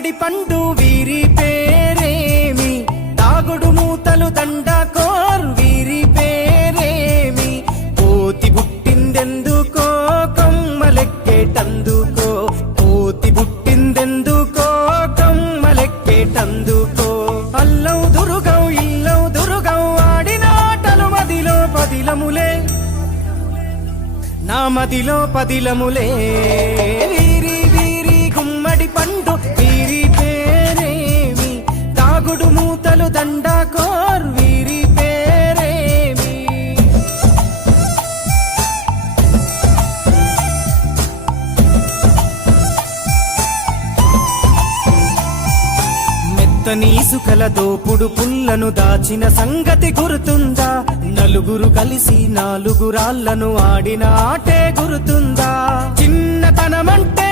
గుమ్మడి పండు వీరి పేరేమి, తాగుడు మూతలు దండకోర్ వీరి పేరేమి, కోతి పుట్టిందెందుకో కొమ్మలెక్కేటందుకో, కోతి పుట్టిందెందుకో కొమ్మలెక్కేటందుకో. అల్లవు దురుగం ఇల్లవు దురుగం ఆడిన ఆటలు మదిలో పదిలములే, నా మదిలో పదిలములే. వీరి వీరి గుమ్మడి పండు వీరి పేరేమి, తాగుడు మూతలు దండకోర్ వీరి పేరేమి. మెత్తని ఇసుకల దోపుడు పుల్లను దాచిన సంగతి గుర్తుందా, నలుగురు కలిసి నాలుగు రాళ్లను ఆడిన ఆటే గుర్తుందా. చిన్నతనమంటే